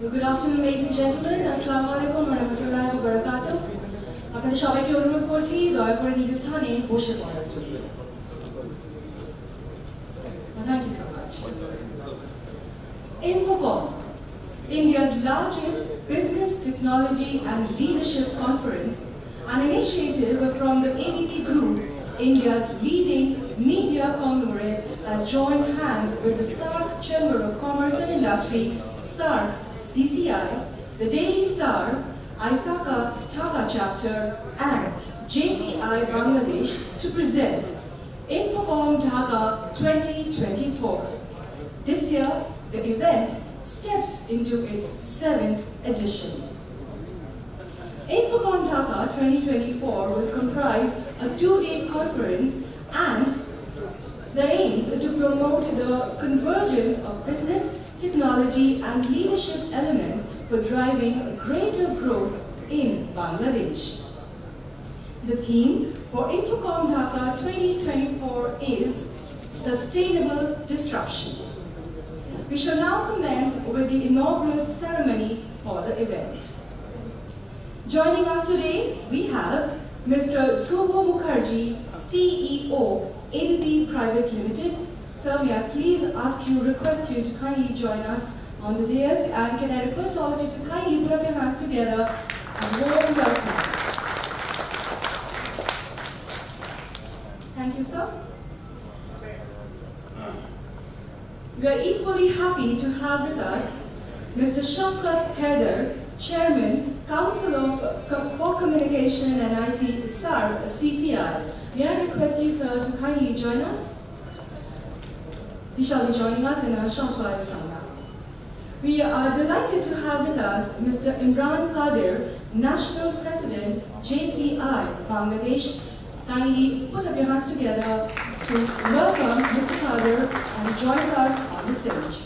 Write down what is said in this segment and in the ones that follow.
Good afternoon, ladies and gentlemen. Assalamu alaikum wa rahmatullahi wa barakatuh. আপনাদের সবাইকে অনুরোধ করছি দয়া করে নিজ স্থানে বসে পড়ার জন্য। Thank you so much. Infocom, India's largest business technology and leadership conference, an initiative from the ABP Group, India's leading media conglomerate, has joined hands with the SAARC Chamber of Commerce and Industry, SAARC CCI, the Daily Star, ISACA Dhaka chapter, and JCI Bangladesh to present Infocom Dhaka 2024. This year, the event steps into its 7th edition. Infocom Dhaka 2024 will comprise a 2-day conference and that aims to promote the convergence of business, technology and leadership elements for driving greater growth in Bangladesh. The theme for Infocom Dhaka 2024 is Sustainable Disruption. We shall now commence with the inaugural ceremony for the event. Joining us today, we have Mr. Dhruva Mukherjee, CEO, ABP Private Limited. Sir, may I please request you to kindly join us on the dais, and can I request all of you to kindly put up your hands together and warm welcome. Thank you, sir. We are equally happy to have with us Mr. Shafqat Haider, Chairman, Council for Communication and IT, SAARC CCI. May I request you, sir, to kindly join us? He shall be joining us in a short while from now. We are delighted to have with us Mr. Imran Qadir, National President, JCI Bangladesh. Kindly put up your hands together to welcome Mr. Qadir as he joins us on the stage.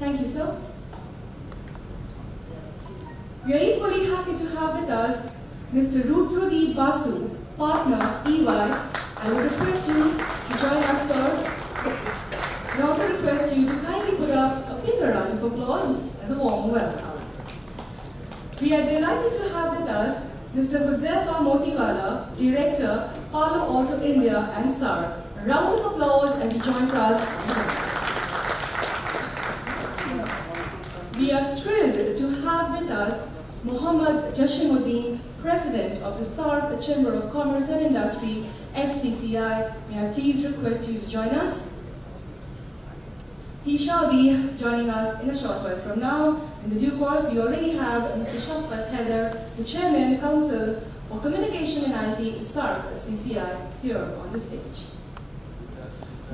Thank you, sir. We are equally happy to have with us Mr. Rudradeep Basu, Partner, EY. I would request you to join us, sir. I also request you to kindly put up a bigger round of applause as a warm welcome. We are delighted to have with us Mr. Huzaifa Motiwala, Director, Palo Alto India and SAARC. A round of applause as he joins us. We are thrilled to have with us Mohammad Jashimuddin, President of the SAARC Chamber of Commerce and Industry, SCCI. May I please request you to join us? He shall be joining us in a short while from now. In the due course, we already have Mr. Shafqat Haider, the Chairman, Council for Communication and IT, SAARC CCI, here on the stage.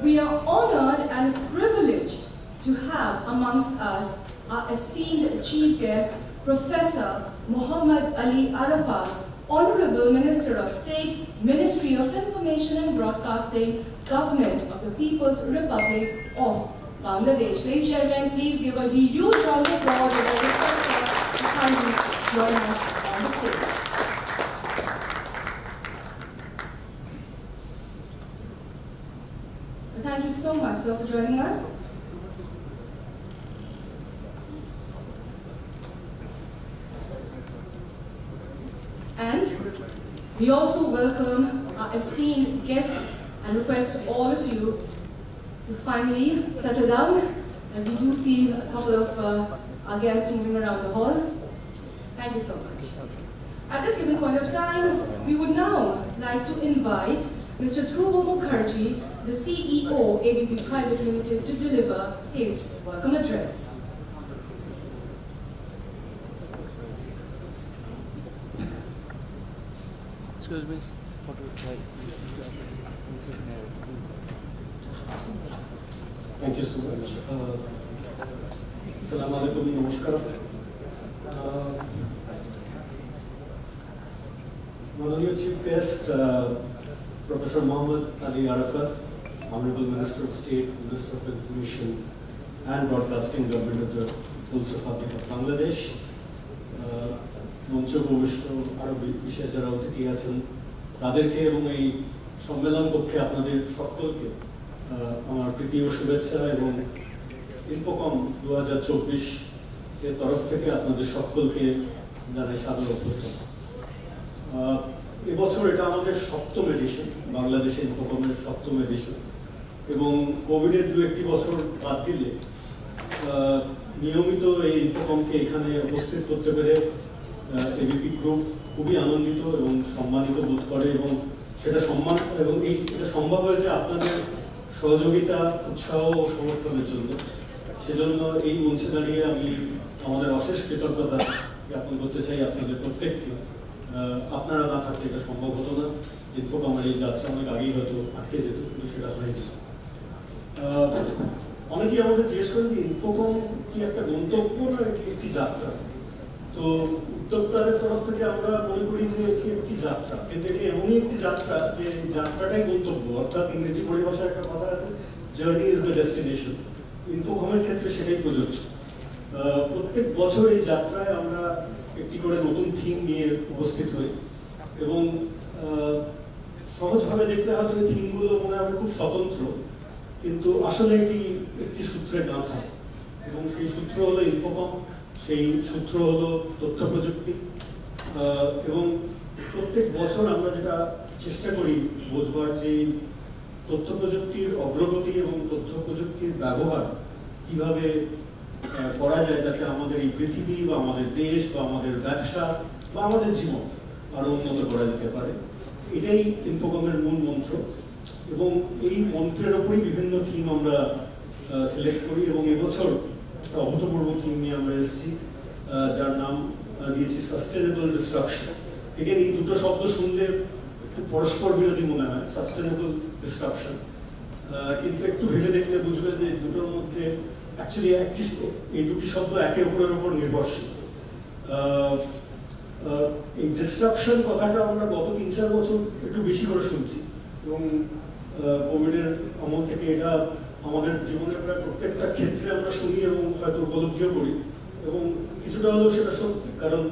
We are honored and privileged to have amongst us our esteemed Chief Guest, Professor Muhammad Ali Arafat, Honorable Minister of State, Ministry of Information and Broadcasting, Government of the People's Republic of Bangladesh. Ladies and gentlemen, please give a huge round of applause as I request her to kindly join us on the stage. Well, thank you so much, sir, for joining us. And we also welcome our esteemed guests and request all of you to finally settle down, as we do see a couple of our guests moving around the hall. Thank you so much. At this given point of time, we would now like to invite Mr. Dhruva Mukherjee, the CEO, ABP Private Limited, to deliver his welcome address. Excuse me. Thank you so much. Assalamu alaikum, namaskar. Honorable Chief Guest, Professor Muhammad Ali Arafat, Honorable Minister of State, Minister of Information and Broadcasting, Government of the People's Republic of Bangladesh. মঞ্চ ভবিষ্য আরো বিশেষ যারা অতিথি আছেন তাদেরকে এবং এই সম্মেলন কক্ষে আপনাদের সকলকে আমার প্রীতীয় শুভেচ্ছা এবং ইনফোকম 2024 এর তরফ থেকে আপনাদের সকলকে জানাই সাদর অভ্যর্থনা। এবছর এটা আমাদের 7ম এডিশন, বাংলাদেশে ইনফোকমের 7ম এডিশন, এবং কোভিডের 2-1 বছর বাদ দিলে নিয়মিত এই ইনফোকমকে এখানে উপস্থিত করতে পেরে এবিপি গ্রুপ খুবই আনন্দিত এবং সম্মানিত বোধ করে, এবং সেটা সম্ভব হয়েছে আপনাদের সহযোগিতা, উৎসাহ ও সমর্থনের জন্য। সেজন্য এই মঞ্চে দাঁড়িয়ে আমি আমাদের অশেষ কৃতজ্ঞতা জ্ঞাপন করতে চাই আপনাদের প্রত্যেককে। আপনারা না থাকলে এটা সম্ভব হতো না। ইনফোকমের এই যাত্রা অনেক আগেই হয়তো আটকে যেত, কিন্তু সেটা হয়নি। অনেকেই আমাদের জিজ্ঞেস করেন যে ইনফোকম কি একটা গন্তব্য না কি একটি যাত্রা। তো উদ্যোক্তাদের তরফ থেকে আমরা মনে করি যে এটি একটি যাত্রা, কিন্তু এটি এমনই একটি যাত্রা যে যাত্রাটাই গন্তব্য। অর্থাৎ ইংরেজি পরিভাষায় একটা কথা আছে, জার্নি ইজ দ্য ডেস্টিনেশন। ইনফোকমের ক্ষেত্রে সেটাই প্রযোজ্য। প্রত্যেক বছর এই যাত্রায় আমরা একটি করে নতুন থিম নিয়ে উপস্থিত হই, এবং সহজভাবে দেখলে হয়তো এই থিমগুলো মনে হবে খুব স্বতন্ত্র, কিন্তু আসলে এটি একটি সূত্রে গাঁথা, এবং সেই সূত্র হলো ইনফোকম, সেই সূত্র হলো তথ্য প্রযুক্তি। এবং প্রত্যেক বছর আমরা যেটা চেষ্টা করি বোঝবার যে তথ্য প্রযুক্তির অগ্রগতি এবং তথ্য প্রযুক্তির ব্যবহার কিভাবে করা যায় যাতে আমাদের এই পৃথিবী বা আমাদের দেশ বা আমাদের ব্যবসা বা আমাদের জীবন আরো উন্নত করা যেতে পারে। এটাই ইনফোকমের মূল মন্ত্র, এবং এই মন্ত্রের ওপরই বিভিন্ন থিম আমরা সিলেক্ট করি, এবং এবছর একটা অভূতপূর্ব থিম নিয়ে আমরা এসেছি, যার নাম দিয়েছি সাস্টেনেবল ডিস্ট্রাকশন। এখানে এই দুটো শব্দ শুনলে একটু পরস্পর বিরোধী মনে হয়, সাস্টেনেবল ডিস্ট্রাকশন, কিন্তু একটু ভেবে দেখলে বুঝবে যে দুটোর মধ্যে অ্যাকচুয়ালি এই দুটি শব্দ একে অপরের উপর নির্ভরশীল। এই ডিস্ট্রাকশন কথাটা আমরা গত 3-4 বছর একটু বেশি করে শুনছি, এবং কোভিডের আমল থেকে এটা আমাদের জীবনের প্রায় প্রত্যেকটা ক্ষেত্রে আমরা শুনি এবং হয়তো উপলব্ধিও করি, এবং কিছুটা হলেও সেটা সত্যি। কারণ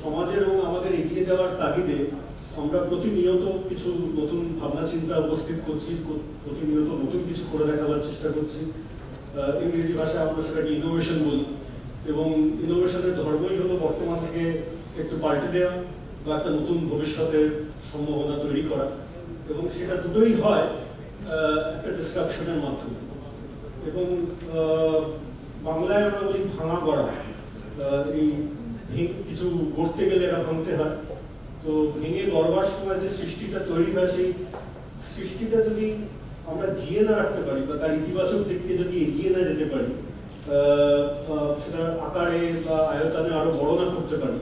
সমাজের এবং আমাদের এগিয়ে যাওয়ার তাগিদে আমরা প্রতিনিয়ত কিছু নতুন ভাবনা চিন্তা উপস্থিত করছি, প্রতিনিয়ত নতুন কিছু করে দেখাবার চেষ্টা করছি। ইংরেজি ভাষায় আমরা সেটাকে ইনোভেশন বলি, এবং ইনোভেশনের ধর্মই হলো বর্তমানকে একটু পাল্টে দেওয়া বা একটা নতুন ভবিষ্যতের সম্ভাবনা তৈরি করা, এবং সেটা দুটোই হয় একটা ডিসক্রিপশনের মাধ্যমে। এবং বাংলায় আমরা বলি ভাঙা গড়া, এই কিছু গড়তে গেলে এটা ভাঙতে হয়। তো ভেঙে গড়বার সময় যে সৃষ্টিটা তৈরি হয়, সেই সৃষ্টিটা যদি আমরা জিয়ে না রাখতে পারি বা তার ইতিবাচক দিককে যদি এগিয়ে না যেতে পারি, সেটার আকারে বা আয়তনে আরো বড় না করতে পারি,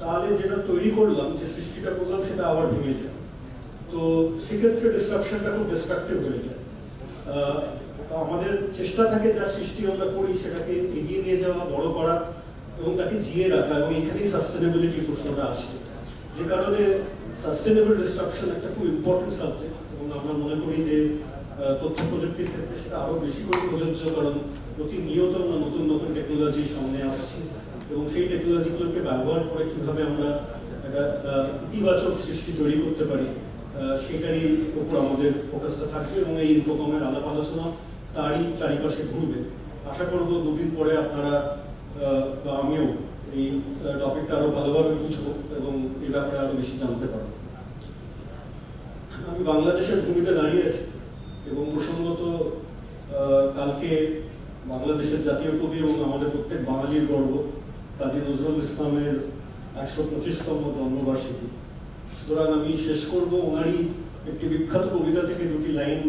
তাহলে যেটা তৈরি করলাম, যে সৃষ্টিটা করলাম, সেটা আবার ভেঙে যায়। তো সেক্ষেত্রে ডিসক্রিপশনটা খুব ডিস্ট্রাকটিভ হয়ে যায়। আমাদের চেষ্টা থাকে যা সৃষ্টি আমরা করি সেটাকে এগিয়ে নিয়ে যাওয়া, বড় করা এবং তাকে জিয়ে রাখা, এবং এখানেই সাস্টেনেবিলিটি প্রশ্নটা আসে, যে কারণে সাস্টেনেবল ডিসক্রিপশন একটা খুব ইম্পর্টেন্ট সাবজেক্ট, এবং আমরা মনে করি যে তথ্য প্রযুক্তির ক্ষেত্রে সেটা আরো বেশি করে প্রযোজ্য, কারণ প্রতিনিয়ত আমরা নতুন নতুন টেকনোলজি সামনে আসছি, এবং সেই টেকনোলজিগুলোকে ব্যবহার করে কিভাবে আমরা একটা ইতিবাচক সৃষ্টি তৈরি করতে পারি, সেটারই উপর আমাদের ফোকাসটা থাকবে, এবং এই ইনফোকমের আলাপ আলোচনা তারই চারিপাশে ঘুরবে। আশা করব 2 দিন পরে আপনারা বা আমিও এই টপিকটা আরো ভালোভাবে বুঝবো এবং এই ব্যাপারে আরো বেশি জানতে পারবো। আমি বাংলাদেশের ভূমিতে দাঁড়িয়ে আছি, এবং প্রসঙ্গত কালকে বাংলাদেশের জাতীয় কবি এবং আমাদের প্রত্যেক বাঙালির গর্ব কাজী নজরুল ইসলামের 125তম জন্মবার্ষিকী। সুতরাং আমি শেষ করব ওনারই একটি বিখ্যাত কবিতা থেকে 2টি লাইন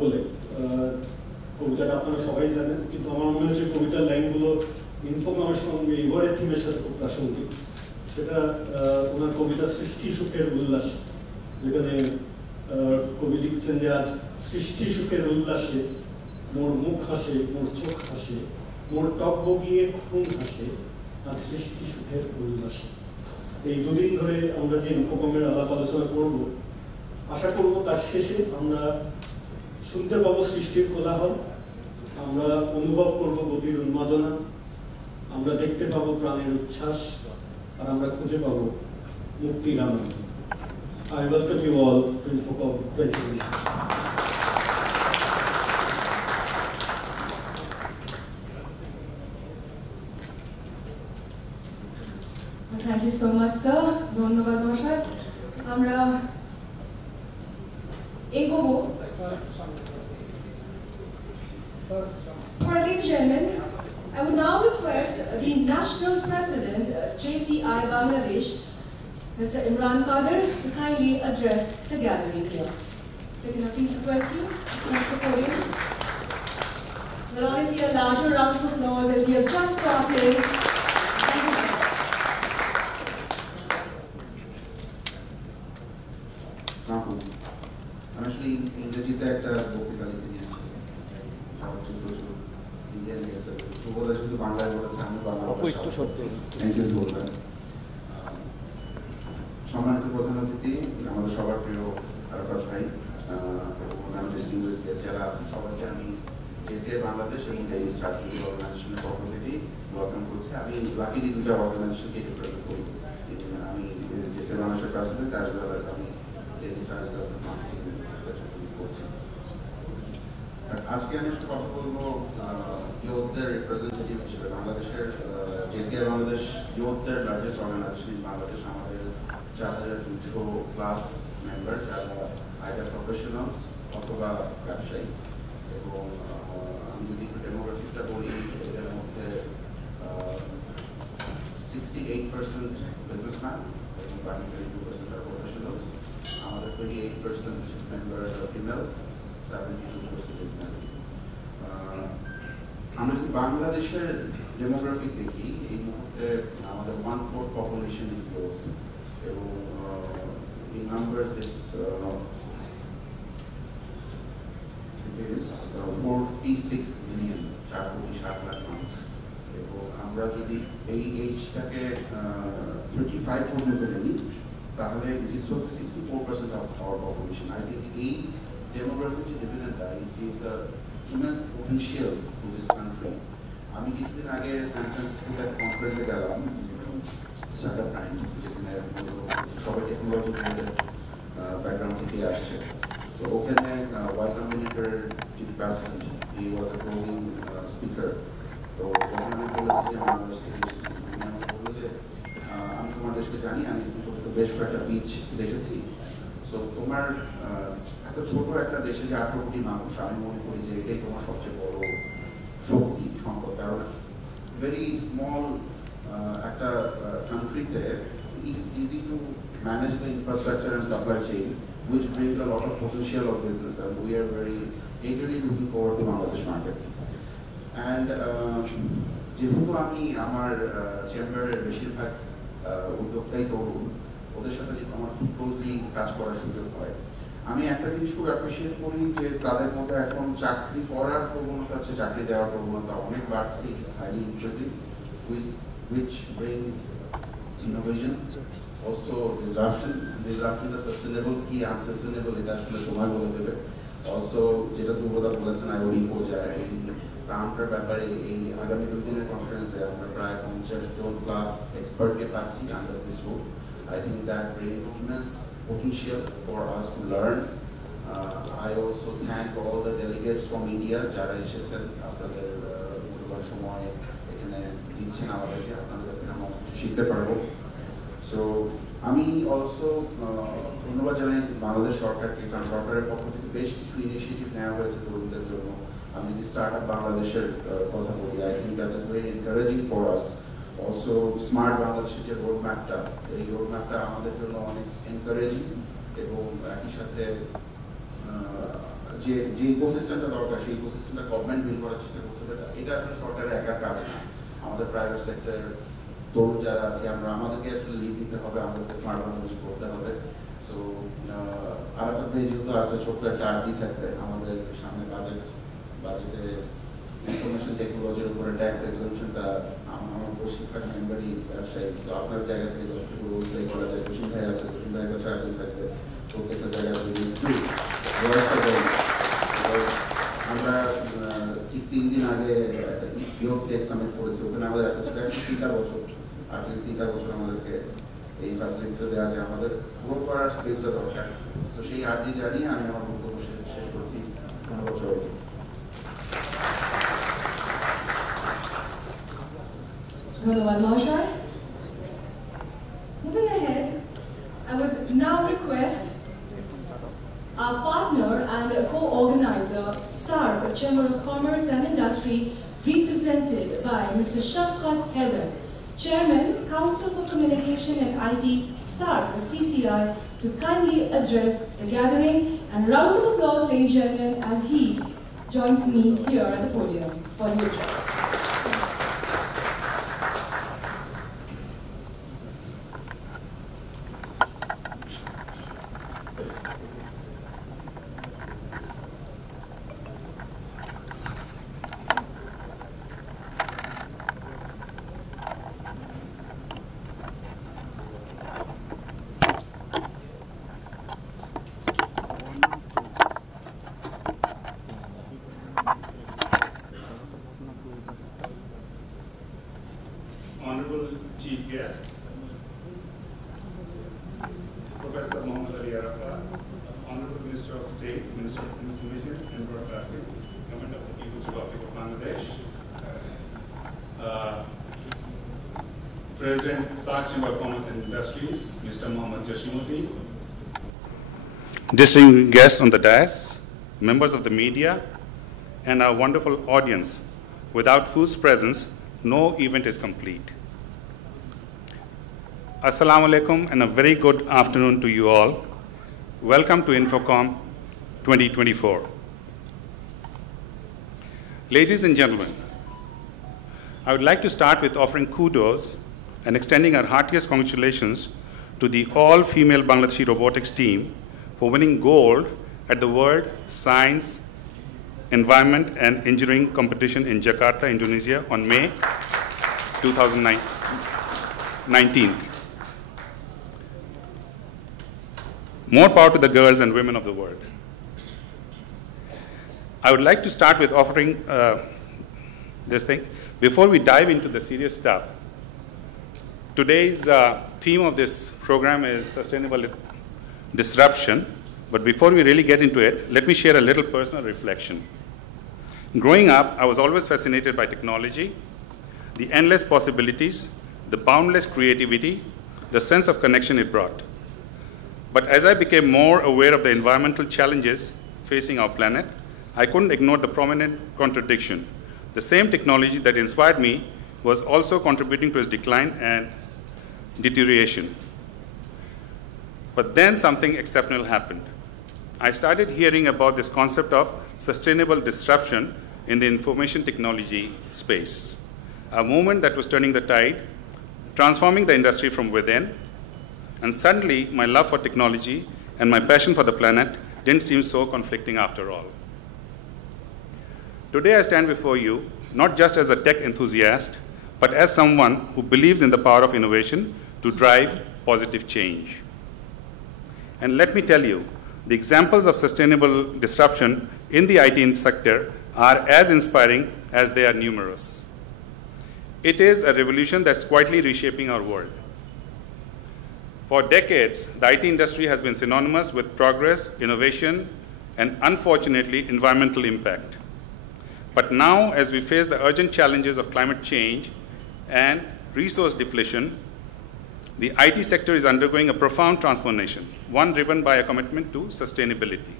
বলে। কবিতাটা আপনারা সবাই জানেন, কিন্তু আমার মনে হচ্ছে কবিতার লাইনগুলো ইনফোকমের সঙ্গে এবারের থিমের সাথে খুব প্রাসঙ্গিক। সেটা ওনার কবিতা সৃষ্টি সুখের উল্লাসে, যেখানে কবি লিখছেন যে আজ সৃষ্টি সুখের উল্লাসে মোর মুখ হাসে, মোর চোখ হাসে, মোর টক বগিয়ে খুন হাসে, আজ সৃষ্টি সুখের উল্লাসে। এই 2 দিন ধরে আমরা যে ইনফোকমের আলাপ আলোচনা করব, আশা করব তার শেষে আমরা শুনতে পাবো সৃষ্টির কোলাহল, আমরা অনুভব করব গতির উন্মাদনা, আমরা দেখতে পাবো প্রাণের উচ্ছ্বাস, আর আমরা খুঁজে পাবো মুক্তির আনন্দ। I welcome you all to Infocom 2020. so much, sir. ধন্যবাদ মহাশয়। আমরা এগোবো। Ladies and gentlemen, I would now request the National President, JCI Bangladesh, Mr. Imran Qadir, to kindly address the gathering here. So can I please request you to come to the podium? Well, honestly, a larger round of applause as we have just started. Thank you, sir. I'm actually ইংরেজিতে একটা বক্তৃতা লিখে নিয়েছি Indian guest তো বলে শুধু বাংলায় বলেছে আমি বাংলা থ্যাংক ইউ বললাম। সম্মানিত প্রধান অতিথি আমাদের সবার প্রিয় আরাফাত ভাই এবং ডিস্টিংগুইশড গেস্ট যারা আছেন সবাইকে আমি JCI বাংলাদেশ এবং ডেইলি স্ট্র্যাটেজি অর্গানাইজেশনের পক্ষ থেকে ওয়েলকাম করছি। আমি লাকিলি দুটা অর্গানাইজেশনকে রিপ্রেজেন্ট করি। আমি JCI বাংলাদেশের প্রেসিডেন্ট অ্যাজ ওয়েল অ্যাজ আমি ডেইলি স্ট্র্যাটেজি করছি। আজকে আমি একটু কথা বলবো ইউথদের রিপ্রেজেন্টেটিভ হিসেবে বাংলাদেশের JCI বাংলাদেশ ইউথদের লার্জেস্ট অর্গানাইজেশন ইন বাংলাদেশ। আমাদের 4200+ মেম্বার যারা আইদার প্রফেশনালস অথবা ব্যবসায়ী এবং আমি যদি একটু ডেমোগ্রাফিকটা বলি এটার মধ্যে 68% বিজনেসম্যান এবং বাকি 22% আর প্রফেশনালস। আমাদের 28% মেম্বার্স আর ফিমেল, 72% ইজ মেল। আমরা যদি বাংলাদেশের ডেমোগ্রাফিক দেখি এই মুহূর্তে আমাদের 1/4 পপুলেশন ইজ গ্রোথ এবং in numbers this is 46 million 4.7 lakh মানুষ এবং আমরা যদি এই এইজটাকে 35 পর্যন্ত নিই তাহলে it is 64% of our population. I think এই demographic যে ডিভিডেন্ডটা it gives a immense potential to this country. আমি কিছুদিন আগে সান ফ্রান্সিসকোতে কনফারেন্সে গেলাম স্টার্টআপ টাইম যেখানে সবাই টেকনোলজি রিলেটেড ব্যাকগ্রাউন্ড থেকে আসছে। তো ওখানে ওয়াই কম্বিনেটর যিনি প্রেসিডেন্ট হি ওয়াজ এ ক্লোজিং স্পিকার। তো যখন আমি বলেছি যে বাংলাদেশ থেকে এসেছি উনি আমাকে বললো যে আমি তোমার দেশকে জানি, আমি বেশ কয়েকটা বিচ দেখেছি। সো তোমার এত ছোট একটা দেশে যে 18 কোটি মানুষ, আমি মনে করি যে এটাই তোমার সবচেয়ে বড় শক্তি সম্পদ। কারণ ভেরি স্মল একটা কান্ট্রিতে it is easy to manage the infrastructure and supply chain, which brings a lot of potential of business, and we are very eagerly looking forward to Bangladesh market. And যেহেতু আমি আমার চেম্বারের বেশিরভাগ উদ্যোক্তাই তরুণ, ওদের সাথে আমার খুব ক্লোজলি কাজ করার সুযোগ হয়। আমি একটা জিনিস খুব অ্যাপ্রিসিয়েট করি যে তাদের মধ্যে এখন চাকরি করার প্রবণতা হচ্ছে, চাকরি দেওয়ার প্রবণতা অনেক বাড়ছে। Is highly increasing which brings innovation, also disruption the sustainable কি unsustainable এটা আসলে সময় বলে দেবে। also যেটা ধ্রুবদা বলেছেন I would echo যায় এই কাউন্টার ব্যাপারে এই আগামী 2 দিনের কনফারেন্সে আমরা প্রায় 50 জন প্লাস এক্সপার্টকে পাচ্ছি under this route. I think that brings immense potential for us to learn. I also thank all the delegates from India যারা এসেছেন, আপনাদের মূল্যবান সময় এখানে দিচ্ছেন আমাদেরকে, আপনাদের কাছ থেকে আমরা শিখতে পারবো। সো আমি অলসো ধন্যবাদ জানাই বাংলাদেশ সরকারকে, কারণ সরকারের পক্ষ থেকে বেশ কিছু ইনিশিয়েটিভ নেওয়া হয়েছে তরুণদের জন্য। আমি যদি স্টার্টআপ বাংলাদেশের কথা বলি, I think that is very encouraging for us. Also smart বাংলাদেশের যে রোড ম্যাপটা, এই রোড ম্যাপটা আমাদের জন্য অনেক এনকারেজিং এবং একই সাথে যে ইকোসিস্টেমটা দরকার সেই ইকোসিস্টেমটা গভর্নমেন্ট বিল করার চেষ্টা করছে। এটা আসলে সরকারের একার কাজ না, আমাদের প্রাইভেট সেক্টর তরুণ যারা আছে আমরা আমাদেরকে আসলে লিড দিতে হবে, আমাদেরকে স্মার্ট বাংলাদেশ করতে হবে। সো আরাফাত ভাই যেহেতু আছে ছোট্ট একটা আর্জি থাকবে আমাদের সামনে বাজেটে ইনফরমেশন টেকনোলজির উপরে ট্যাক্স এক্সেম্পশনটা আমার প্রশিক্ষণ মেম্বারই ব্যবসায়ী। সো আপনার জায়গা থেকে যতটুকু রোল প্লে করা যায়, কুসুম ভাই আছে, কুসুম ভাইয়ের কাছে আর্জি থাকবে প্রত্যেকটা জায়গা থেকে ব্যবস্থা করি। আমরা ঠিক 3 দিন আগে ইউথ টেক সামিট করেছি, ওখানে আমাদের একটা ছিল 3টা বছর, আর 3টা বছর আমাদেরকে এই ফ্যাসিলিটিটা দেওয়া যায়, আমাদের গ্রো করার স্পেসটা দরকার। সো সেই আর্জি জানিয়ে আমি আমার বক্তব্য শেষ করছি। ধন্যবাদ সবাইকে। ধন্যবাদ মহাশয়। now request our partner and co-organizer, SARC, Chamber of Commerce and Industry, represented by Mr. Shafqat Haider, Chairman, Council for Communication and IT, SARC, CCI, to kindly address the gathering. And round of applause, ladies and gentlemen, as he joins me here at the podium for the address. Honorable Chief Guest, Professor Mohammad Ali Arafat, Honorable Minister of State, Minister of Information and Broadcasting, Government of the People's Republic of Bangladesh, President, SARC Chamber of Commerce and Industries, Mr. Mohammad Jashimuddin, distinguished guests on the dais, members of the media, and our wonderful audience, without whose presence no event is complete. Assalamu alaikum and a very good afternoon to you all. Welcome to Infocom 2024. Ladies and gentlemen, I would like to start with offering kudos and extending our heartiest congratulations to the all-female Bangladeshi robotics team for winning gold at the World Science, Environment and Engineering Competition in Jakarta, Indonesia on May 2019. More power to the girls and women of the world. I would like to start with offering this thing. Before we dive into the serious stuff, today's theme of this program is sustainable disruption. But before we really get into it, let me share a little personal reflection. Growing up, I was always fascinated by technology, the endless possibilities, the boundless creativity, the sense of connection it brought. But as I became more aware of the environmental challenges facing our planet, I couldn't ignore the prominent contradiction. The same technology that inspired me was also contributing to its decline and deterioration. But then something exceptional happened. I started hearing about this concept of sustainable disruption in the information technology space, a movement that was turning the tide, transforming the industry from within, and suddenly my love for technology and my passion for the planet didn't seem so conflicting after all. Today I stand before you not just as a tech enthusiast, but as someone who believes in the power of innovation to drive positive change. And let me tell you, the examples of sustainable disruption in the IT sector are as inspiring as they are numerous. It is a revolution that's quietly reshaping our world. For decades, the IT industry has been synonymous with progress, innovation, and unfortunately, environmental impact. But now, as we face the urgent challenges of climate change and resource depletion, the IT sector is undergoing a profound transformation, one driven by a commitment to sustainability.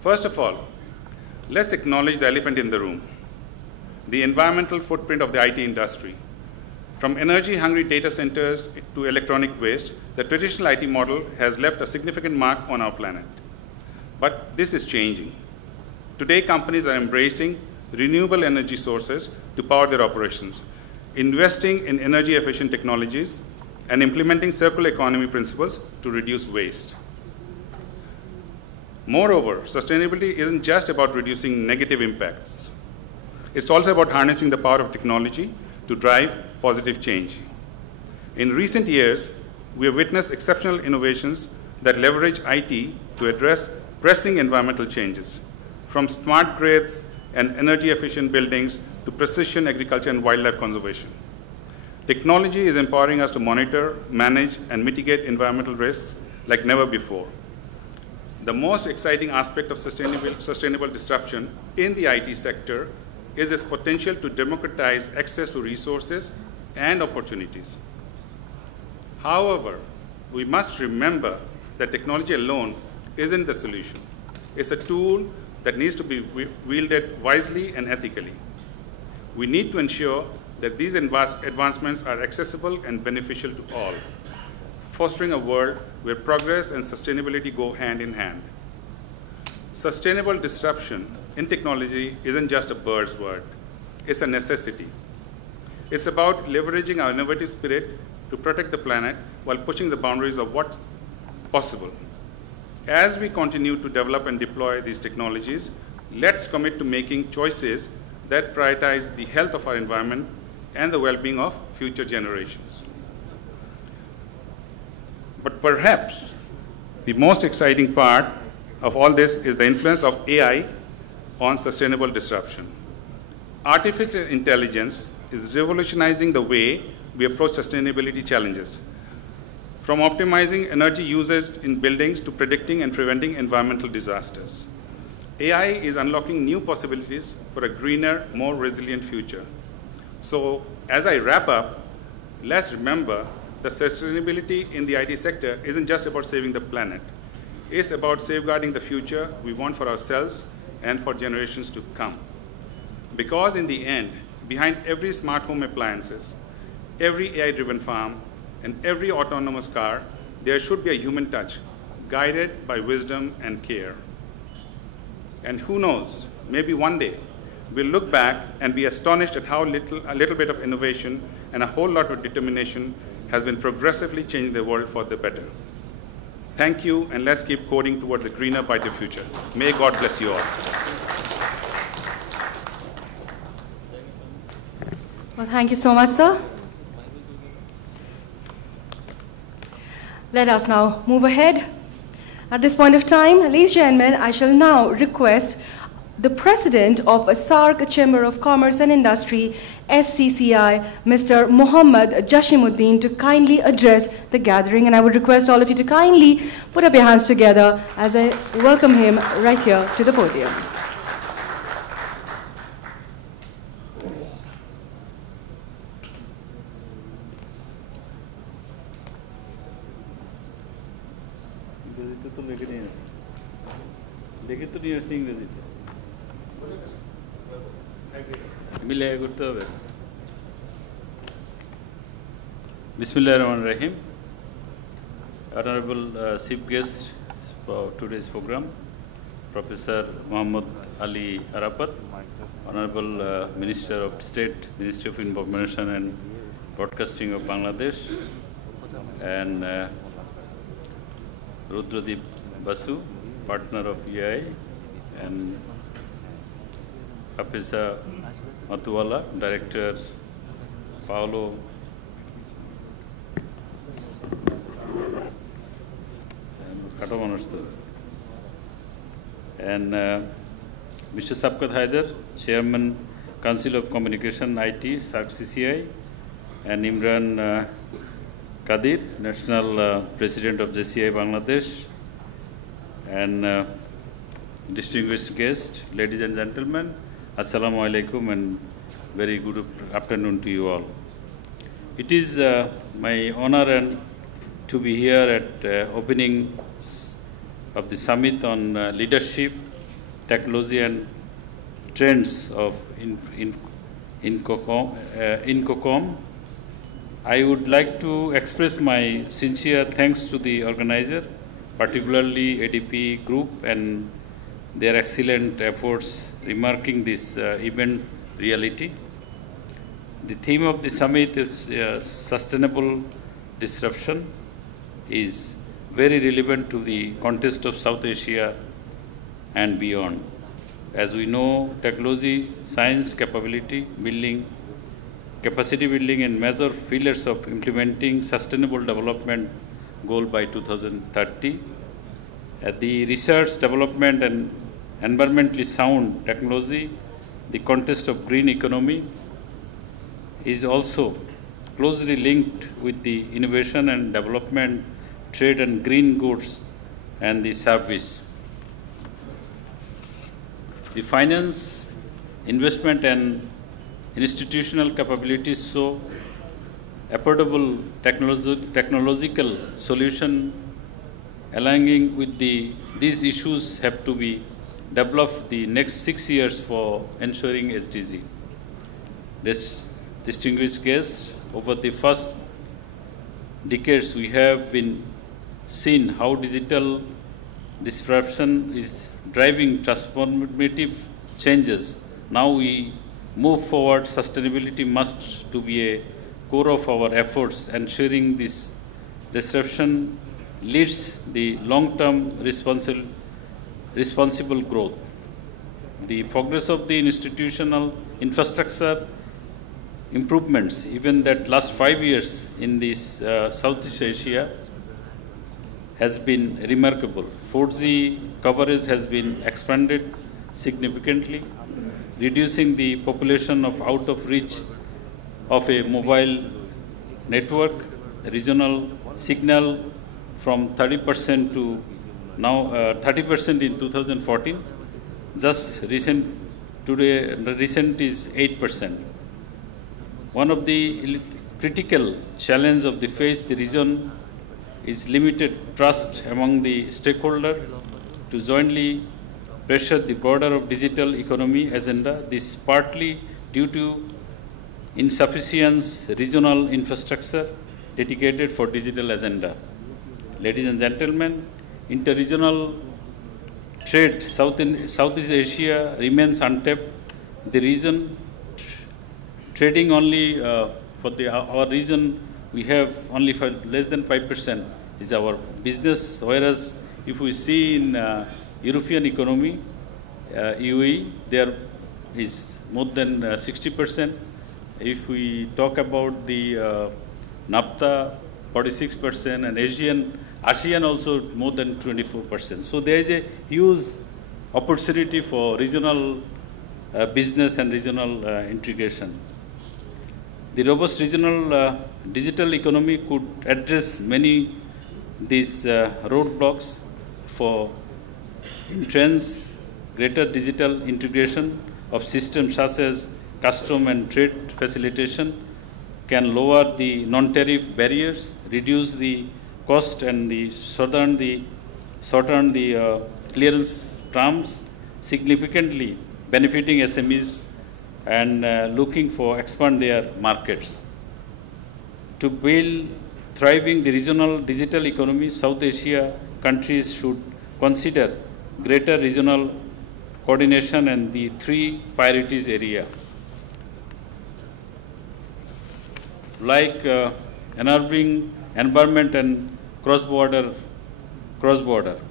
First of all, let's acknowledge the elephant in the room, the environmental footprint of the IT industry. From energy-hungry data centers to electronic waste, the traditional IT model has left a significant mark on our planet. But this is changing. Today, companies are embracing renewable energy sources to power their operations, investing in energy-efficient technologies, and implementing circular economy principles to reduce waste. Moreover, sustainability isn't just about reducing negative impacts. It's also about harnessing the power of technology to drive positive change. In recent years, we have witnessed exceptional innovations that leverage IT to address pressing environmental changes, from smart grids and energy-efficient buildings to precision agriculture and wildlife conservation. Technology is empowering us to monitor, manage, and mitigate environmental risks like never before. The most exciting aspect of sustainable disruption in the IT sector is its potential to democratize access to resources and opportunities. However, we must remember that technology alone isn't the solution. It's a tool that needs to be wielded wisely and ethically. We need to ensure that these advancements are accessible and beneficial to all, fostering a world where progress and sustainability go hand in hand. Sustainable disruption in technology isn't just a buzzword, it's a necessity. It's about leveraging our innovative spirit to protect the planet while pushing the boundaries of what's possible. As we continue to develop and deploy these technologies, let's commit to making choices that prioritize the health of our environment and the well-being of future generations. But perhaps the most exciting part of all this is the influence of AI on sustainable disruption. Artificial intelligence is revolutionizing the way we approach sustainability challenges, from optimizing energy usage in buildings to predicting and preventing environmental disasters. AI is unlocking new possibilities for a greener, more resilient future. So as I wrap up, let's remember that sustainability in the IT sector isn't just about saving the planet. It's about safeguarding the future we want for ourselves and for generations to come. Because in the end, behind every smart home appliances, every AI-driven farm, and every autonomous car, there should be a human touch, guided by wisdom and care. And who knows, maybe one day, we'll look back and be astonished at how a little bit of innovation and a whole lot of determination has been progressively changing the world for the better. Thank you, and let's keep coding towards a greener, brighter future. May God bless you all. Well, thank you so much, sir. Let us now move ahead. At this point of time, ladies and gentlemen, I shall now request the President of SAARC Chamber of Commerce and Industry, SCCI, Mr. Mohammad Jashimuddin, to kindly address the gathering. And I would request all of you to kindly put up your hands together as I welcome him right here to the podium. Bismillahirrahmanirrahim. Honorable Chief Guest for today's program, Professor Muhammad Ali Arafat, Honorable Minister of State, Ministry of Information and Broadcasting of Bangladesh, and Rudradeep Basu, partner of EI, and Hafiza Matuwala, Director, Paolo and Mr. Sabkat Haider, Chairman, Council of Communication IT, SAARC CCI, and Imran Kadir, National President of JCI Bangladesh, and distinguished guests, ladies and gentlemen, Assalamu alaikum and very good afternoon to you all. It is my honor to be here at opening of the summit on leadership, technology and trends of INCOCOM. I would like to express my sincere thanks to the organizer, particularly ADP Group and their excellent efforts remarking this event reality. The theme of the summit is sustainable disruption, is very relevant to the context of South Asia and beyond. As we know, technology, science, capability building, capacity building and major pillars of implementing sustainable development goal by 2030. The research, development and environmentally sound technology, the context of green economy is also closely linked with the innovation and development, trade and green goods and the service. The finance, investment and institutional capabilities show affordable technological solution aligning with these issues have to be developed the next 6 years for ensuring SDG. This distinguished guests, over the first decades we have been seen how digital disruption is driving transformative changes. Now we move forward, sustainability must to be a core of our efforts, ensuring this disruption leads the long-term responsible growth. The progress of the institutional infrastructure improvements, even that last 5 years in this Southeast Asia, has been remarkable. 4G coverage has been expanded significantly, reducing the population out of reach of a mobile network. Regional signal from 30% to now 30% in 2014. Just recent is 8%. One of the critical challenges of the region is limited trust among the stakeholders to jointly pressure the border of digital economy agenda. This partly due to insufficient regional infrastructure dedicated for digital agenda. Ladies and gentlemen, interregional trade Southeast Asia remains untapped. The region trading only for our region, we have only for less than 5% is our business, whereas if we see in European economy, UAE, there is more than 60%. If we talk about the NAFTA, 46%, and ASEAN also more than 24%. So there is a huge opportunity for regional business and regional integration. The robust regional digital economy could address many these roadblocks for trends, greater digital integration of systems such as custom and trade facilitation can lower the non-tariff barriers, reduce the cost, and shorten the clearance terms, significantly benefiting SMEs and looking for expand their markets. To build thriving the regional digital economy, South Asia countries should consider greater regional coordination and the 3 priorities area, like enabling environment and cross-border.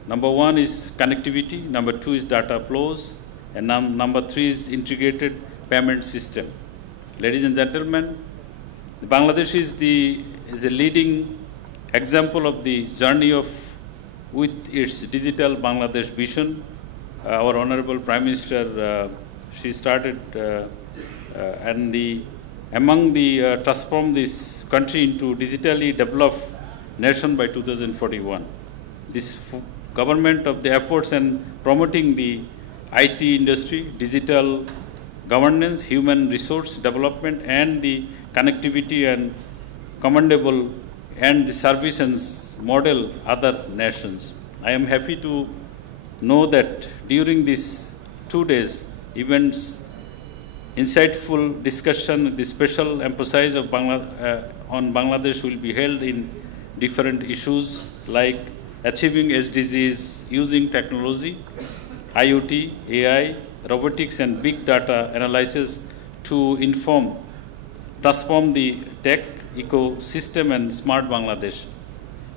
Number 1 is connectivity, number 2 is data flows, and number 3 is integrated payment system. Ladies and gentlemen, Bangladesh is a leading example of the journey with its digital Bangladesh vision. Our Honorable Prime Minister, she started transform this country into digitally developed nation by 2041. This government of the efforts and promoting the IT industry, digital governance, human resource development, and the connectivity and commendable and the service and model other nations. I am happy to know that during these 2 days events, insightful discussion, the special emphasis of on Bangladesh will be held in different issues like achieving SDGs using technology, IoT, AI, robotics, and big data analysis to transform the tech ecosystem and smart Bangladesh,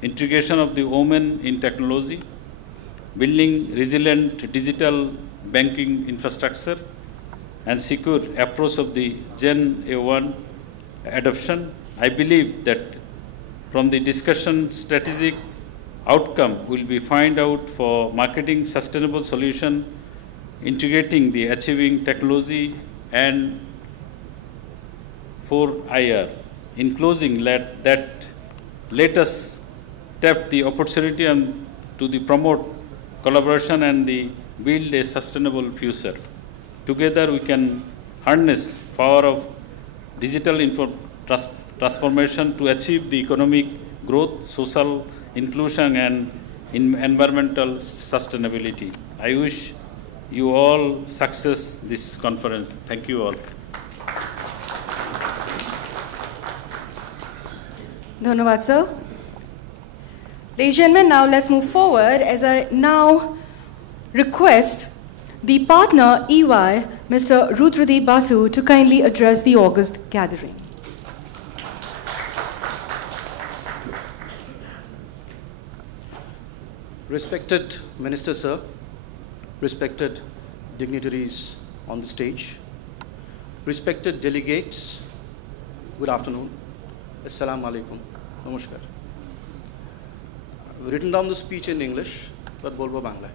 integration of the women in technology, building resilient digital banking infrastructure, and secure approach of the Gen A1 adoption. I believe that from the discussion, strategic outcome will be find out for marketing sustainable solution, integrating the achieving technology and 4IR. In closing, let us tap the opportunity and to promote collaboration and build a sustainable future. Together we can harness power of digital transformation to achieve the economic growth, social inclusion, and environmental sustainability. I wish you all success this conference. Thank you all. Dhanyavad, sir. Ladies and gentlemen, now let's move forward as I now request the partner EY, Mr. Rudradeep Basu, to kindly address the August gathering. Respected Minister, sir, respected dignitaries on the stage, respected delegates, good afternoon. Assalamu alaikum. Namaskar. I've written down the speech in English, but bolbo Bangla.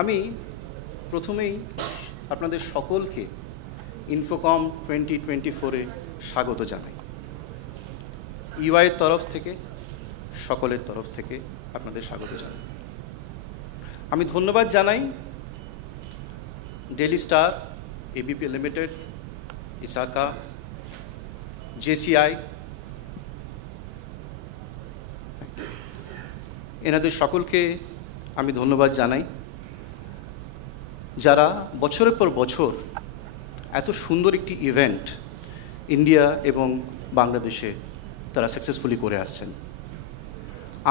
আমি প্রথমেই আপনাদের সকলকে infocom 2024-এ স্বাগত জানাই। ইউআইয়ের তরফ থেকে সকলের তরফ থেকে আপনাদের স্বাগত জানাই। আমি ধন্যবাদ জানাই Daily Star, ABP Limited, ISACA, JCI, এনাদের সকলকে আমি ধন্যবাদ জানাই, যারা বছরের পর বছর এত সুন্দর একটি ইভেন্ট ইন্ডিয়া এবং বাংলাদেশে তারা সাকসেসফুলি করে আসছেন।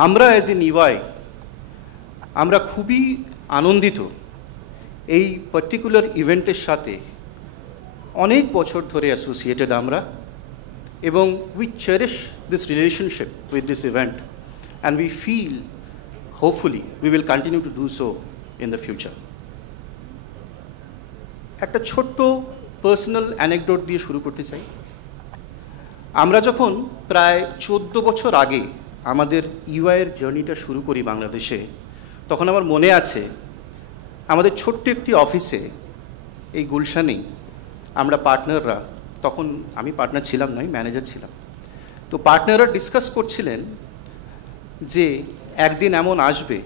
আমরা অ্যাজ এন ইউআই আমরা খুবই আনন্দিত এই পার্টিকুলার ইভেন্টের সাথে অনেক বছর ধরে অ্যাসোসিয়েটেড আমরা, এবং we cherish this relationship with this event and we feel hopefully we will continue to do so in the future. একটা ছোট্ট পার্সোনাল অ্যানেকডোট দিয়ে শুরু করতে চাই। আমরা যখন প্রায় 14 বছর আগে আমাদের ইউআইয়ের জার্নিটা শুরু করি বাংলাদেশে, তখন আমার মনে আছে আমাদের ছোট্ট একটি অফিসে এই গুলশানেই আমরা পার্টনাররা, তখন আমি পার্টনার ছিলাম নয়, ম্যানেজার ছিলাম, তো পার্টনাররা ডিসকাস করছিলেন যে একদিন এমন আসবে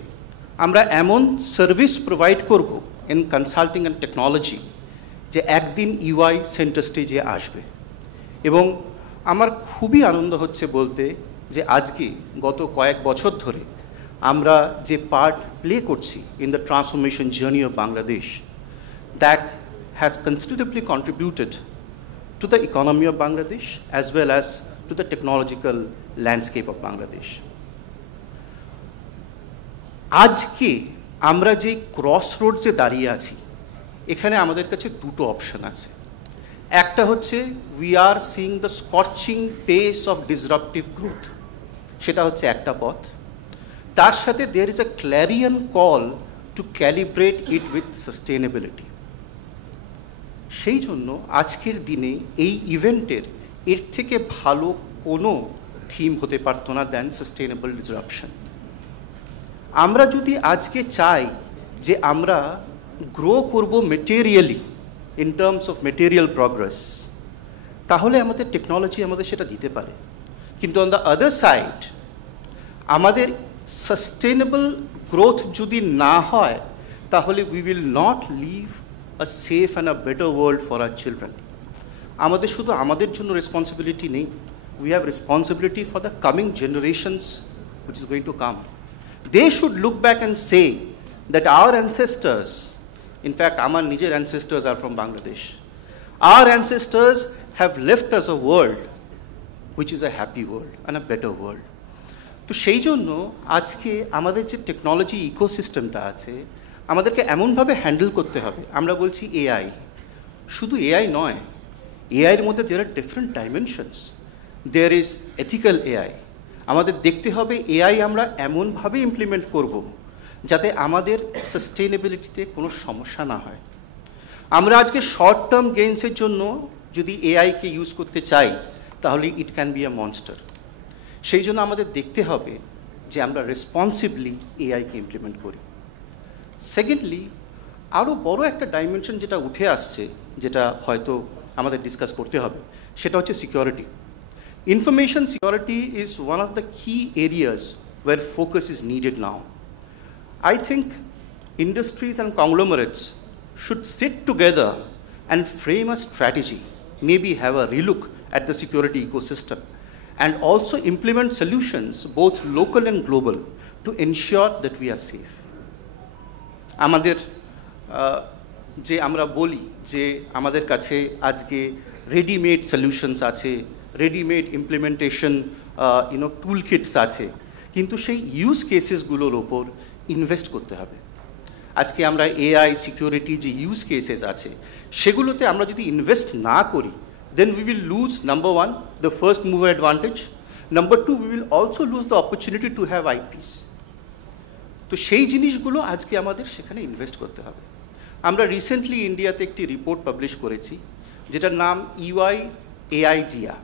আমরা এমন সার্ভিস প্রোভাইড করব ইন কনসাল্টিং অ্যান্ড টেকনোলজি যে একদিন ইউআই সেন্টার স্টেজে আসবে। এবং আমার খুবই আনন্দ হচ্ছে বলতে যে আজকে গত কয়েক বছর ধরে আমরা যে পার্ট প্লে করছি in the transformation journey of Bangladesh, that has considerably contributed to the economy of Bangladesh as well as to the technological landscape of Bangladesh. আজকে আমরা যে ক্রস রোডসে দাঁড়িয়ে আছি, এখানে আমাদের কাছে দুটো অপশন আছে। একটা হচ্ছে we are seeing the scorching pace of disruptive growth, সেটা হচ্ছে একটা পথ। তার সাথে there is a clarion call to calibrate it with sustainability. সেই জন্য আজকের দিনে এই ইভেন্টের এর থেকে ভালো কোনো থিম হতে পারতো না দ্যান সাস্টেনেবল ডিসরাপশন। আমরা যদি আজকে চাই যে আমরা গ্রো করব materially in terms of material progress, তাহলে আমাদের টেকনোলজি আমাদের সেটা দিতে পারে। কিন্তু অন দ্য আদার সাইড আমাদের সাস্টেনেবল গ্রোথ যদি না হয়, তাহলে we will not live a safe and a better world for our children. আমাদের শুধু আমাদের জন্য রেসপন্সিবিলিটি নেই, we have responsibility for the coming generations which is going to come. They should look back and say that our ancestors, in fact, our Niger ancestors are from Bangladesh. Our ancestors have left us a world which is a happy world and a better world. তো সেই জন্য আজকে আমাদের যে technology ইকোসিস্টেমটা আছে, আমাদেরকে এমনভাবে handle করতে হবে। আমরা বলছি এআই, শুধু এআই নয়, এআইয়ের মধ্যে there are different dimensions. There is ethical AI. আমাদের দেখতে হবে এআই আমরা এমনভাবে ইমপ্লিমেন্ট করব যাতে আমাদের সাস্টেনেবিলিটিতে কোনো সমস্যা না হয়। আমরা আজকে শর্ট টার্ম গেইনসের জন্য যদি এআইকে ইউজ করতে চাই, তাহলে it can be a monster. সেই জন্য আমাদের দেখতে হবে যে আমরা রেসপন্সিবলি এআইকে ইমপ্লিমেন্ট করি। সেকেন্ডলি, আরও বড় একটা ডাইমেনশন যেটা উঠে আসছে, যেটা হয়তো আমাদের ডিসকাস করতে হবে, সেটা হচ্ছে security. Information security is one of the key areas where focus is needed now. I think industries and conglomerates should sit together and frame a strategy maybe have a relook at the security ecosystem and also implement solutions, both local and global, to ensure that we are safe. আমাদের যে আমরা বলি যে আমাদের কাছে আজকে readymade solutions আছে, readymade implementation টুল Kitts আছে, কিন্তু সেই ইউজ কেসেসগুলোর ওপর ইনভেস্ট করতে হবে। আজকে আমরা এআই সিকিউরিটি যে ইউজ কেসেস আছে সেগুলোতে আমরা যদি ইনভেস্ট না করি, then we will lose, number one, the first mover advantage. Number two, we will also lose the opportunity to have IPs. তো সেই জিনিসগুলো আজকে আমাদের সেখানে ইনভেস্ট করতে হবে। আমরা রিসেন্টলি ইন্ডিয়াতে একটি রিপোর্ট পাবলিশ করেছি যেটার নাম EY-AI-DIA।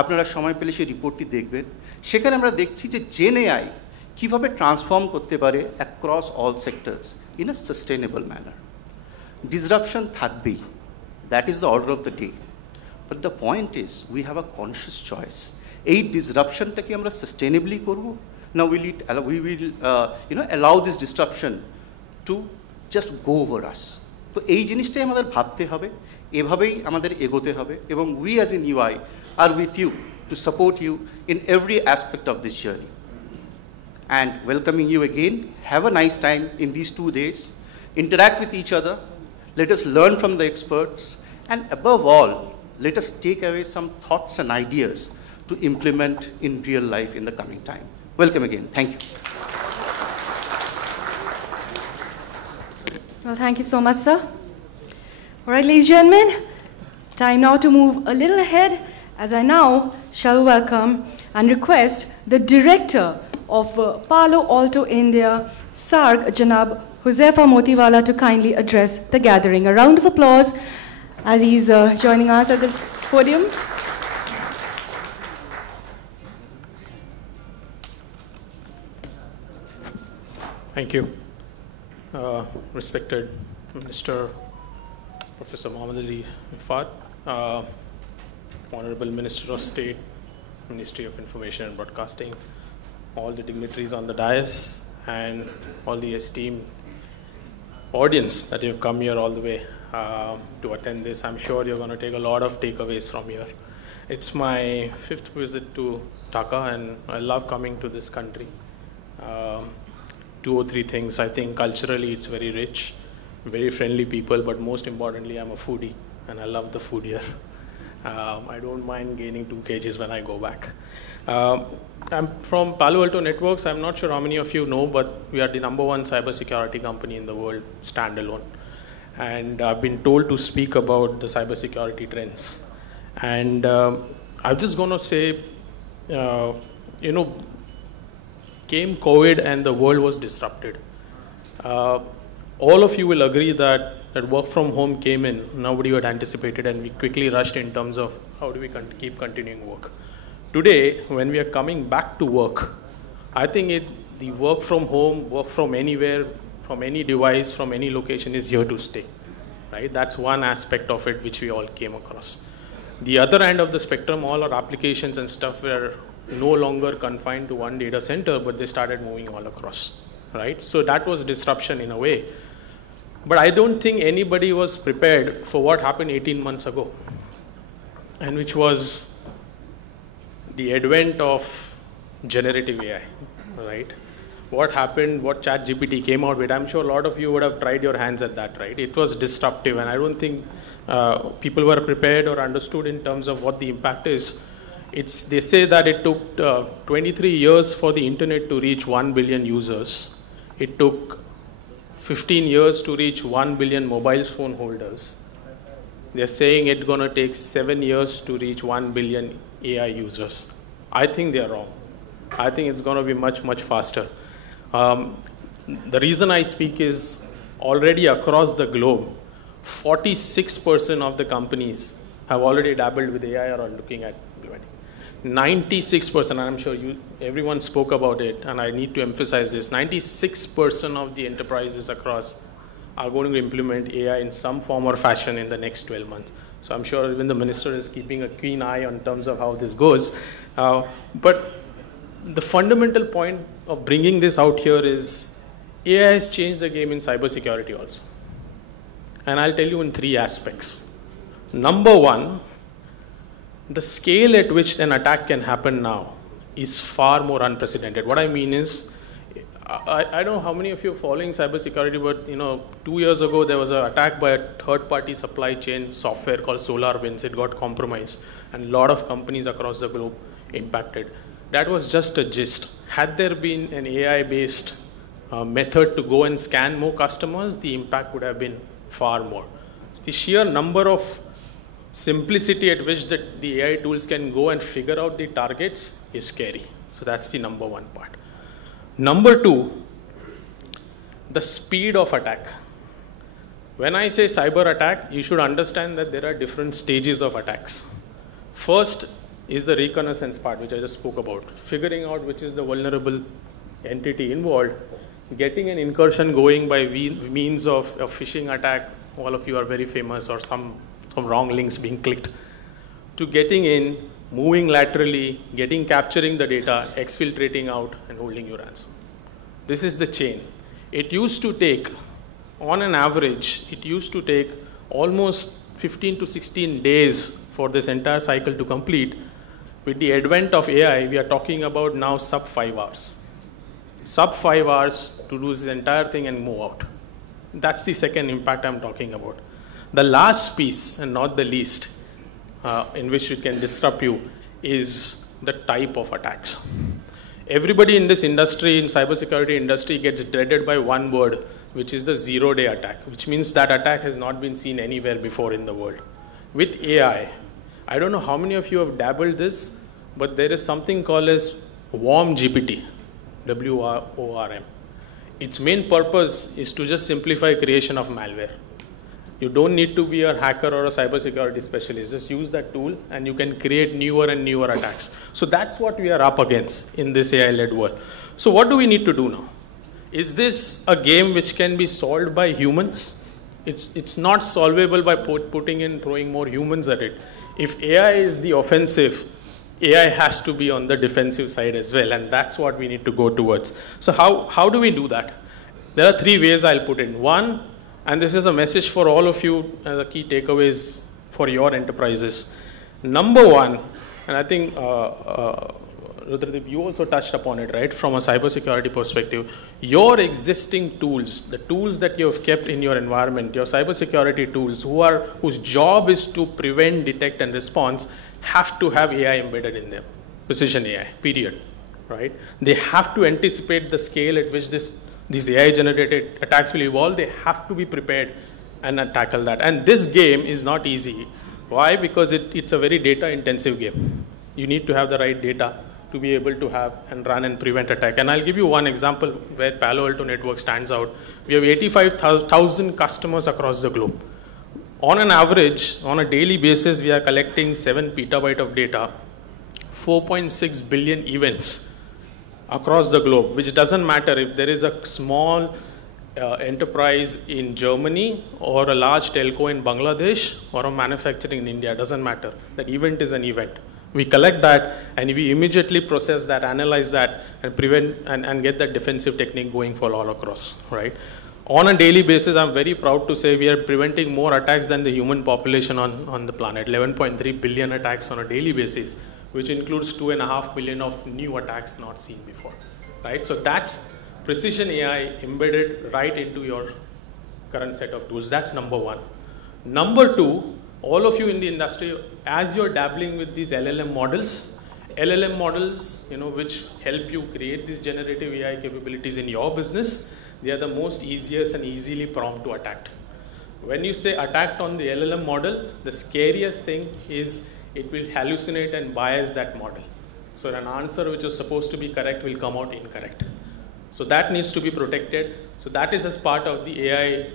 আপনারা সময় পেলে সেই রিপোর্টটি দেখবেন। সেখানে আমরা দেখছি যে জেন এআই কীভাবে ট্রান্সফর্ম করতে পারে across all sectors in a sustainable manner. Disruption থাকবেই, that is the order of the day, but the point is we have a conscious choice. এই ডিসরাপশনটাকে আমরা সাস্টেনেবলি করবো, না we will allow this disruption to just go over us. তো এই জিনিসটাই আমাদের ভাবতে হবে, এভাবেই আমাদের এগোতে হবে, এবং we as in UI are with you to support you in every aspect of this journey. And welcoming you again, have a nice time in these 2 days, interact with each other, let us learn from the experts, and above all, let us take away some thoughts and ideas to implement in real life in the coming time. Welcome again. Thank you. Well, thank you so much, sir. All right, ladies and gentlemen, time now to move a little ahead as I now shall welcome and request the director of Palo Alto India, SARG, Janab Huzaifa Motiwala, to kindly address the gathering. A round of applause as he's joining us at the podium. Thank you. Respected Minister Professor Mohammad Ali Rifat, Honorable Minister of State, Ministry of Information and Broadcasting, all the dignitaries on the dais, and all the esteemed audience that you have come here all the way to attend this. I'm sure you're going to take a lot of takeaways from here. It's my 5th visit to Dhaka, and I love coming to this country. 2 or 3 things. I think culturally it's very rich, very friendly people, but most importantly I'm a foodie and I love the food here. I don't mind gaining 2 kgs when I go back. I'm from Palo Alto Networks. I'm not sure how many of you know, but we are the #1 cybersecurity company in the world, standalone. And I've been told to speak about the cybersecurity trends. And I'm just going to say, came COVID and the world was disrupted. All of you will agree that work from home came in, nobody had anticipated, and we quickly rushed in terms of how do we keep continuing work. Today, when we are coming back to work, I think the work from home, work from anywhere, from any device, from any location is here to stay, right? That's one aspect of it which we all came across. The other end of the spectrum, all our applications and stuff were no longer confined to one data center, but they started moving all across, right? So that was disruption in a way. But I don't think anybody was prepared for what happened 18 months ago, and which was the advent of generative AI, right? What happened, what ChatGPT came out with, I'm sure a lot of you would have tried your hands at that, right? It was disruptive, and I don't think people were prepared or understood in terms of what the impact is. They say that it took 23 years for the internet to reach 1 billion users. It took 15 years to reach 1 billion mobile phone holders. They're saying it's going to take 7 years to reach 1 billion AI users. I think they're wrong. I think it's going to be much, much faster. The reason I speak is already across the globe, 46% of the companies have already dabbled with AI or are looking at implementing. 96%, I'm sure everyone spoke about it, and I need to emphasize this, 96% of the enterprises across are going to implement AI in some form or fashion in the next 12 months. So I'm sure even the minister is keeping a keen eye on terms of how this goes. But the fundamental point of bringing this out here is AI has changed the game in cybersecurity also. And I'll tell you in 3 aspects. Number one, the scale at which an attack can happen now is far more unprecedented. What I mean is, I don't know how many of you are following cybersecurity, but 2 years ago there was an attack by a third-party supply chain software called SolarWinds. It got compromised, and a lot of companies across the globe impacted. That was just a gist. Had there been an AI-based method to go and scan more customers, the impact would have been far more. The sheer number of simplicity at which the AI tools can go and figure out the targets is scary. So that's the number one part. Number two, the speed of attack. When I say cyber attack, you should understand that there are different stages of attacks. First is the reconnaissance part, which I just spoke about. Figuring out which is the vulnerable entity involved, getting an incursion going by means of a phishing attack. All of you are very famous, or some wrong links being clicked, to getting in, moving laterally, capturing the data, exfiltrating out, and holding your ransom. This is the chain. It used to take, on an average, almost 15 to 16 days for this entire cycle to complete. With the advent of AI, we are talking about now sub 5 hours. Sub 5 hours to do this entire thing and move out. That's the second impact I'm talking about. The last piece, and not the least, in which it can disrupt you, is the type of attacks. Everybody in this industry, in cybersecurity industry, gets dreaded by one word, which is the zero-day attack, which means that attack has not been seen anywhere before in the world. With AI, I don't know how many of you have dabbled this, but there is something called as WORM GPT, W-O-R-M. Its main purpose is to just simplify creation of malware. You don't need to be a hacker or a cybersecurity specialist. Just use that tool and you can create newer and newer attacks. So that's what we are up against in this AI-led world. So what do we need to do now? Is this a game which can be solved by humans? It's not solvable by throwing more humans at it. If AI is the offensive, AI has to be on the defensive side as well, and that's what we need to go towards. So how do we do that? There are 3 ways I'll put in. One, and this is a message for all of you as a key takeaways for your enterprises. Number one, and I think Rudradeep, you also touched upon it, right? From a cybersecurity perspective, your existing tools, the tools that you have kept in your environment, your cybersecurity tools, whose job is to prevent, detect, and response, have to have AI embedded in them. Precision AI, period, right? They have to anticipate the scale at which these AI-generated attacks will evolve. They have to be prepared and tackle that. And this game is not easy. Why? Because it's a very data-intensive game. You need to have the right data to be able to have and run and prevent attack. And I'll give you one example where Palo Alto Networks stands out. We have 85,000 customers across the globe. On an average, on a daily basis, we are collecting 7 petabyte of data, 4.6 billion events across the globe, which doesn't matter if there is a small enterprise in Germany or a large telco in Bangladesh or a manufacturing in India, doesn't matter. That event is an event. We collect that and we immediately process that, analyze that, and prevent and get that defensive technique going for all across, right? On a daily basis, I'm very proud to say we are preventing more attacks than the human population on the planet. 11.3 billion attacks on a daily basis, which includes 2.5 million of new attacks not seen before, right? So that's precision AI embedded right into your current set of tools. That's number one. Number two, all of you in the industry, as you're dabbling with these LLM models, which help you create these generative AI capabilities in your business, they are the most easiest and easily prompt to attack. When you say attacked on the LLM model, the scariest thing is it will hallucinate and bias that model. So an answer which is supposed to be correct will come out incorrect. So that needs to be protected. So that is as part of the AI,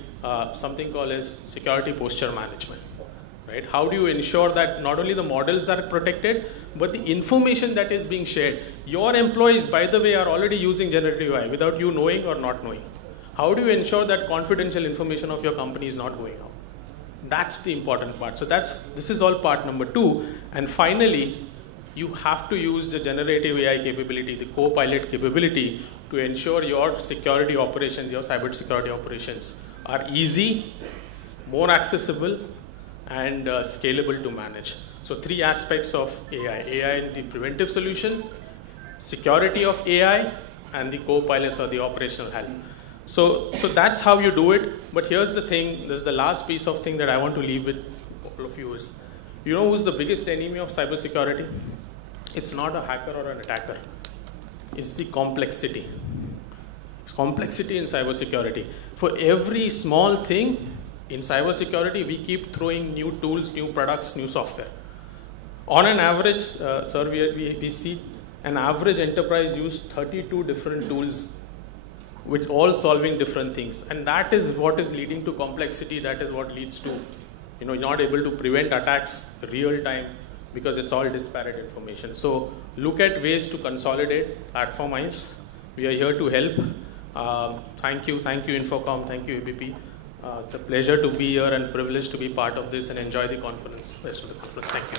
something called as security posture management. Right? How do you ensure that not only the models are protected, but the information that is being shared? Your employees, by the way, are already using generative AI without you knowing or not knowing. How do you ensure that confidential information of your company is not going out? That's the important part. So this is all part number two. And finally, you have to use the generative AI capability, the co-pilot capability, to ensure your security operations, your cybersecurity operations are easy, more accessible, and scalable to manage. So 3 aspects of AI. AI in the preventive solution, security of AI, and the co-pilots or the operational help. So that's how you do it. But here's the thing, there's the last piece of thing that I want to leave with all of you is, you know who's the biggest enemy of cybersecurity? It's not a hacker or an attacker. It's the complexity. It's complexity in cybersecurity. For every small thing in cybersecurity, we keep throwing new tools, new products, new software. On an average, sir, we see an average enterprise use 32 different tools, which all solving different things. And that is what is leading to complexity. That is what leads to, you're not able to prevent attacks real time because it's all disparate information. So look at ways to consolidate, platformize. We are here to help. Thank you Infocom, thank you ABP. It's a pleasure to be here and privileged to be part of this and enjoy the conference, rest of the conference. Thank you.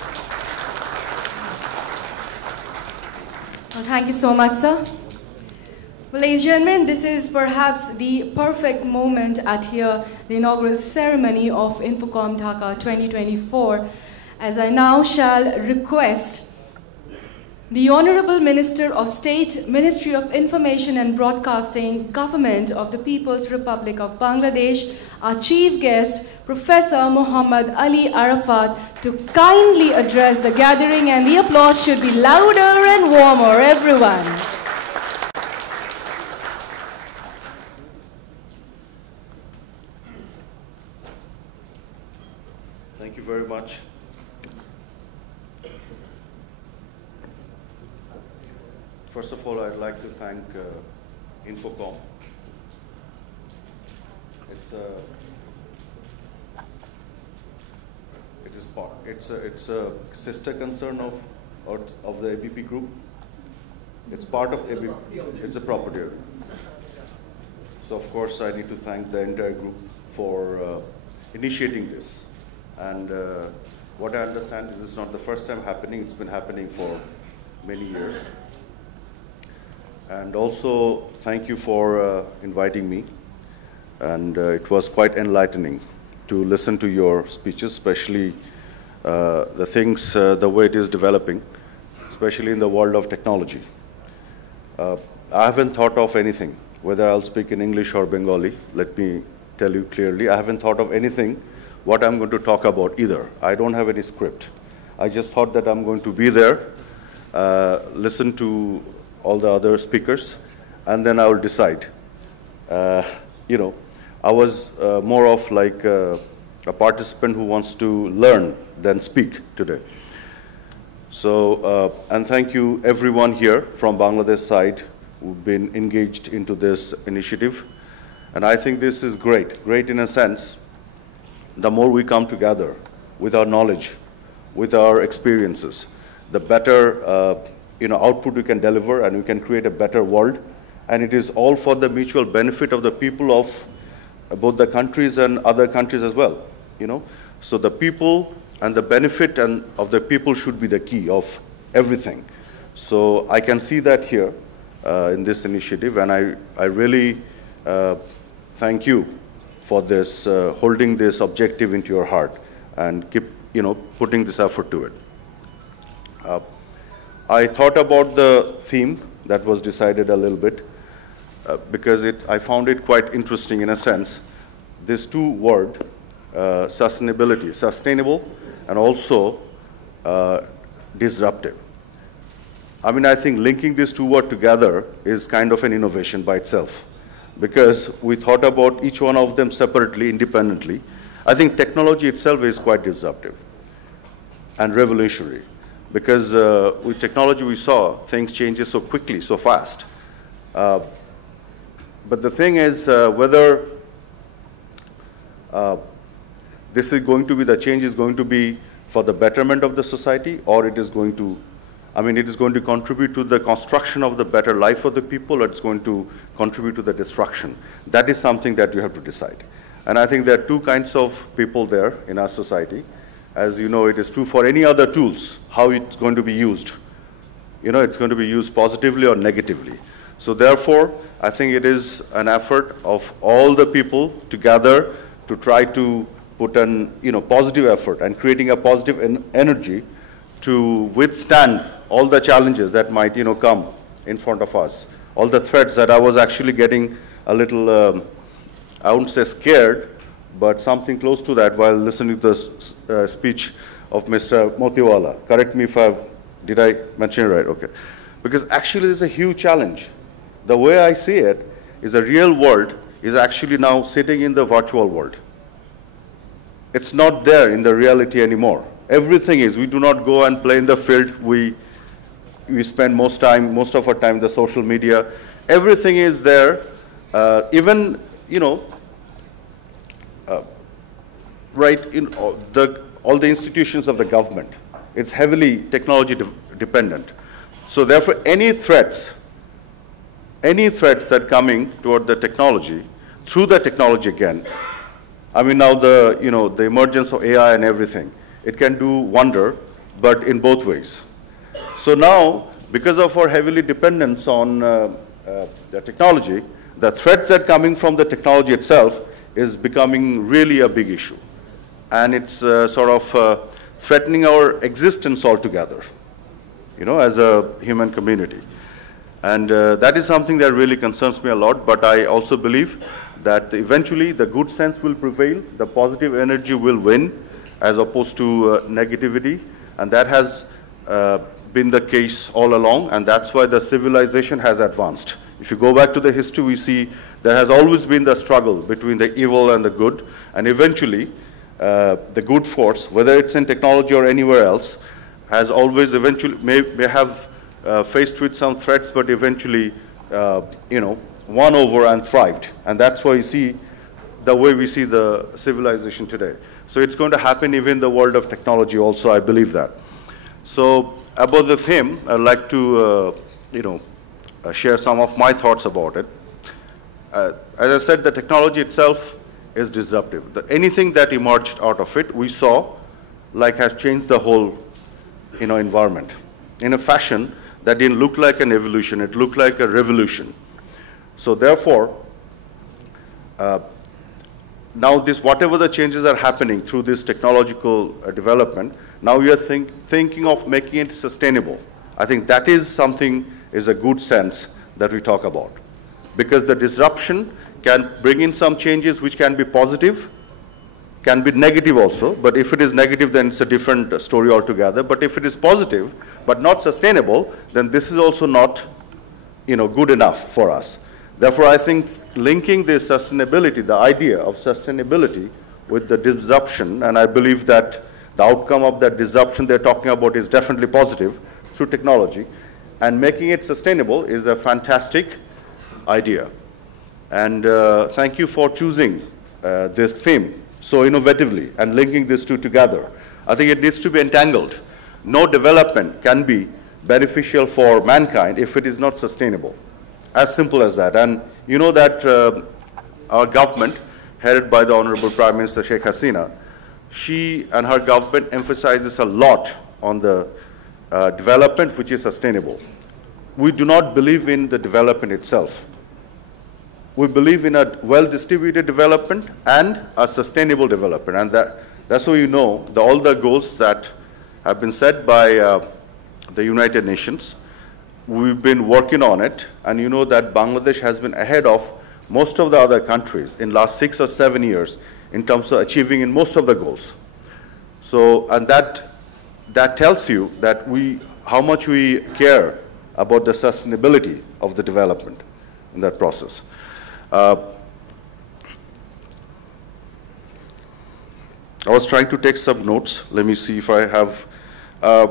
Well, thank you so much, sir. Well, ladies and gentlemen, this is perhaps the perfect moment at here, the inaugural ceremony of Infocom Dhaka 2024, as I now shall request the Honorable Minister of State, Ministry of Information and Broadcasting, Government of the People's Republic of Bangladesh, our chief guest, Professor Muhammad Ali Arafat, to kindly address the gathering, and the applause should be louder and warmer, everyone. Thank you very much. First of all, I'd like to thank Infocom. It's a sister concern of the ABP group. It's part of ABP. It's a property. So of course, I need to thank the entire group for initiating this. And what I understand, this is not the first time happening. It's been happening for many years. And also, thank you for inviting me. And it was quite enlightening to listen to your speeches, especially the things, the way it is developing, especially in the world of technology. I haven't thought of anything, whether I'll speak in English or Bengali. Let me tell you clearly, I haven't thought of anything what I'm going to talk about either. I don't have any script. I just thought that I'm going to be there, listen to all the other speakers, and then I will decide. I was more of like a participant who wants to learn than speak today. So, and thank you everyone here from Bangladesh side who've been engaged into this initiative. And I think this is great in a sense. The more we come together with our knowledge, with our experiences, the better output we can deliver, and we can create a better world. And it is all for the mutual benefit of the people of both the countries and other countries as well. So the people and the benefit of the people should be the key of everything. So I can see that here in this initiative, and I really thank you for this, holding this objective into your heart and keep putting this effort to it. I thought about the theme that was decided a little bit because I found it quite interesting in a sense. This two words, sustainability, sustainable, and also disruptive. I mean, I think linking these two words together is kind of an innovation by itself, because we thought about each one of them separately, independently. I think technology itself is quite disruptive and revolutionary, because with technology we saw things changes so quickly, so fast. But the thing is whether this is going to be, the change is going to be for the betterment of the society, or it is going to, it is going to contribute to the construction of the better life of the people, or it's going to contribute to the destruction. That is something that you have to decide. And I think there are two kinds of people there in our society. As you know, it is true for any other tools, how it's going to be used. It's going to be used positively or negatively. So therefore, I think it is an effort of all the people together to try to put an positive effort and creating a positive energy to withstand all the challenges that might come in front of us, all the threats that I was actually getting a little, I wouldn't say scared, but something close to that while listening to the speech of Mr. Motiwala. Correct me if did I mention it right? Okay. Because actually this is a huge challenge. The way I see it is the real world is actually now sitting in the virtual world. It's not there in the reality anymore. Everything is, we do not go and play in the field. We spend most of our time in the social media. Everything is there. Even, right in all the institutions of the government, it's heavily technology dependent. So therefore, any threats that are coming toward the technology, through the technology again, I mean now the emergence of AI and everything, it can do wonder, but in both ways. So now, because of our heavily dependence on the technology, the threats that are coming from the technology itself is becoming really a big issue. And it's sort of threatening our existence altogether, as a human community. And that is something that really concerns me a lot, but I also believe that eventually the good sense will prevail, the positive energy will win, as opposed to negativity, and that has been the case all along, and that's why the civilization has advanced. If you go back to the history, we see there has always been the struggle between the evil and the good, and eventually the good force, whether it's in technology or anywhere else, has always eventually may have faced with some threats, but eventually won over and thrived, and that's why you see the way we see the civilization today. So it's going to happen even in the world of technology also, I believe that. So about the theme, I'd like to share some of my thoughts about it. As I said, the technology itself is disruptive. Anything that emerged out of it, we saw, has changed the whole environment in a fashion that didn't look like an evolution, it looked like a revolution. So therefore, now whatever the changes are happening through this technological development, now we are thinking of making it sustainable. I think that is something, is a good sense that we talk about. Because the disruption can bring in some changes which can be positive, can be negative also, but if it is negative, then it's a different story altogether. But if it is positive, but not sustainable, then this is also not good enough for us. Therefore, I think linking the sustainability, the idea of sustainability with the disruption, and I believe that the outcome of that disruption they're talking about is definitely positive through technology, and making it sustainable is a fantastic idea. And thank you for choosing this theme so innovatively and linking these two together. I think it needs to be entangled. No development can be beneficial for mankind if it is not sustainable. As simple as that. And you know that our government, headed by the Honorable Prime Minister Sheikh Hasina, she and her government emphasizes a lot on the development which is sustainable. We do not believe in the development itself. We believe in a well-distributed development and a sustainable development. And that's why all the goals that have been set by the United Nations, we've been working on it, and you know that Bangladesh has been ahead of most of the other countries in last 6 or 7 years in terms of achieving in most of the goals. So, and that tells you that how much we care about the sustainability of the development in that process. I was trying to take some notes. Let me see if I have a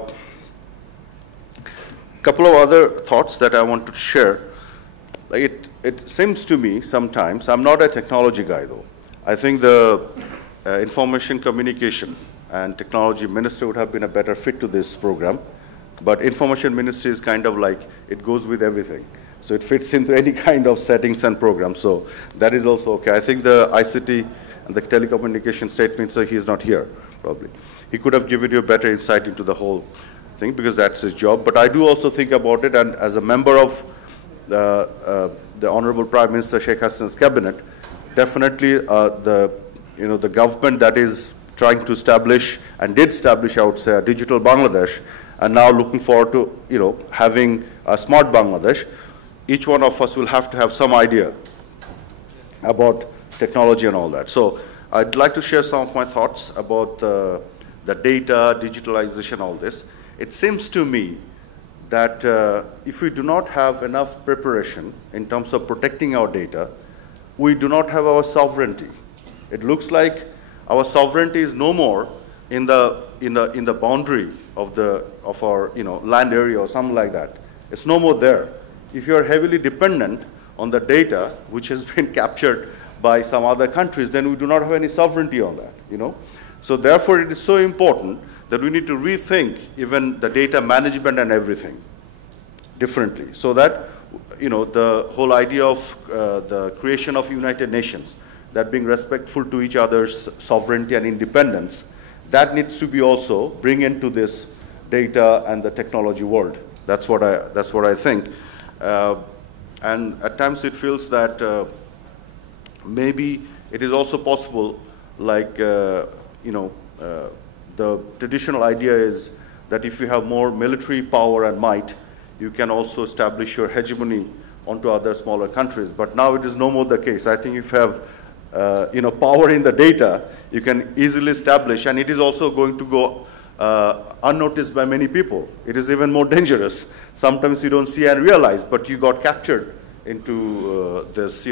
couple of other thoughts that I want to share. It seems to me sometimes, I'm not a technology guy though. I think the information communication and technology minister would have been a better fit to this program. But information ministry is kind of like, it goes with everything. So it fits into any kind of settings and programs. So that is also okay. I think the ICT and the telecommunication statement, so he is not here, probably. He could have given you a better insight into the whole thing because that's his job. But I do also think about it, and as a member of the Honorable Prime Minister Sheikh Hasina's cabinet, definitely the the government that is trying to establish and did establish, I would say, a digital Bangladesh, and now looking forward to, having a smart Bangladesh, each one of us will have to have some idea about technology and all that. So I'd like to share some of my thoughts about the data, digitalization, all this. It seems to me that if we do not have enough preparation in terms of protecting our data, we do not have our sovereignty. It looks like our sovereignty is no more in the boundary of our land area or something like that. It's no more there. If you are heavily dependent on the data which has been captured by some other countries, then we do not have any sovereignty on that. So therefore, it is so important that we need to rethink even the data management and everything differently, so that the whole idea of the creation of United Nations, that being respectful to each other's sovereignty and independence, that needs to be also bring into this data and the technology world. That's what I think. And at times it feels that maybe it is also possible, like the traditional idea is that if you have more military power and might, you can also establish your hegemony onto other smaller countries. But now it is no more the case. I think if you have power in the data, you can easily establish, and it is also going to go unnoticed by many people. It is even more dangerous. Sometimes you don't see and realize, but you got captured into this,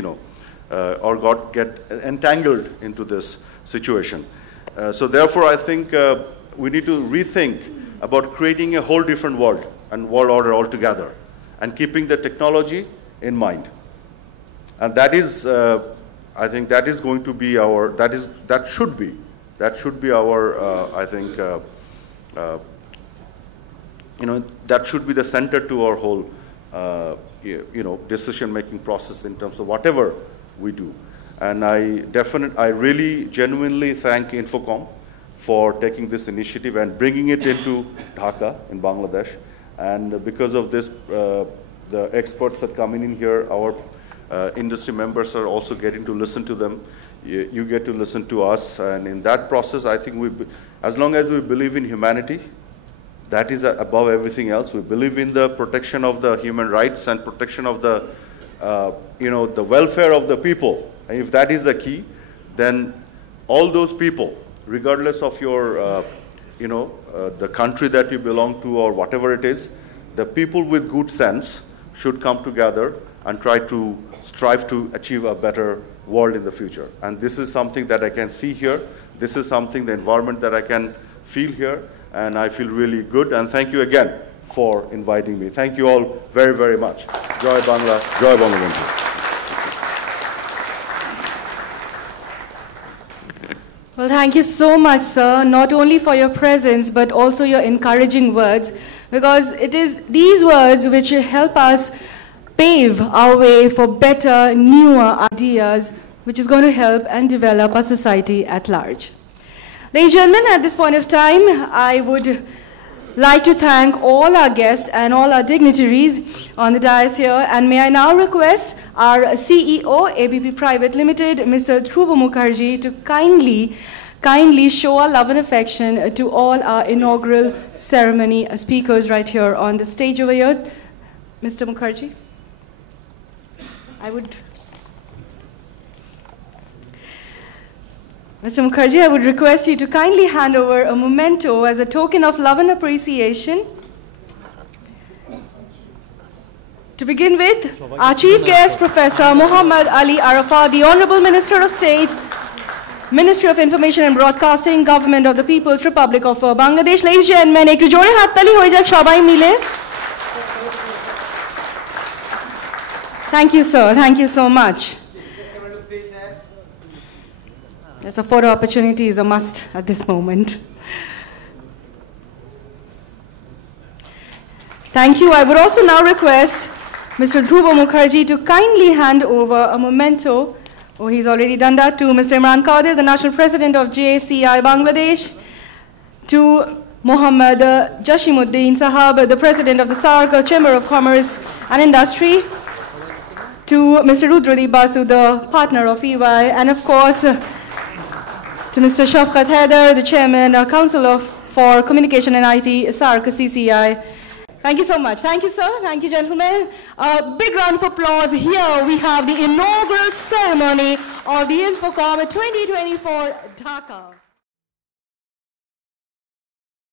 or get entangled into this situation. So therefore, I think we need to rethink about creating a whole different world and world order altogether, and keeping the technology in mind. And that is, I think, that is going to be our. That should be our. I think, that should be the center to our whole, decision-making process in terms of whatever we do. And I really genuinely thank Infocom for taking this initiative and bringing it into Dhaka in Bangladesh. And because of this, the experts that come in here, our industry members are also getting to listen to them. You get to listen to us. And in that process, I think as long as we believe in humanity, that is above everything else. We believe in the protection of the human rights and protection of the, the welfare of the people. And if that is the key, then all those people, regardless of your, the country that you belong to or whatever it is, the people with good sense should come together and strive to achieve a better world in the future. And this is something that I can see here. This is something, the environment that I can feel here, and I feel really good. And thank you again for inviting me. Thank you all very, very much. Joy Bangla, Joy Bangabandhu. Well, thank you so much, sir, not only for your presence, but also your encouraging words, because it is these words which help us pave our way for better, newer ideas, which is going to help and develop our society at large. Ladies and gentlemen, at this point of time, I would like to thank all our guests and all our dignitaries on the dais here, and may I now request our CEO, ABP Private Limited, Mr. Dhruva Mukherjee, to kindly show our love and affection to all our inaugural ceremony speakers right here on the stage over here. Mr. Mukherjee, Mr. Mukherjee, I would request you to kindly hand over a memento as a token of love and appreciation. To begin with, our chief guest, Professor Muhammad Ali Arafat, the Honorable Minister of State, Ministry of Information and Broadcasting, Government of the People's Republic of Bangladesh. Ladies and gentlemen, ekটু জোরে হাততালি হয়ে যাক সবাই মিলে। Thank you, sir. Thank you so much. Yes, a photo opportunity is a must at this moment. Thank you. I would also now request Mr. Dhruva Mukherjee to kindly hand over a memento. Oh, he's already done that, to Mr. Imran Qadir, the National President of JCI Bangladesh, to Mohammad Jashimuddin Sahab, the President of the SAARC Chamber of Commerce and Industry, to Mr. Rudradeep Basu, the partner of EY, and of course, to Mr. Shafqat Haider, the Chairman, Council for Communication and IT, SARC, CCI. Thank you so much. Thank you, sir. Thank you, gentlemen. A big round of applause. Here we have the inaugural ceremony of the Infocom 2024 Dhaka.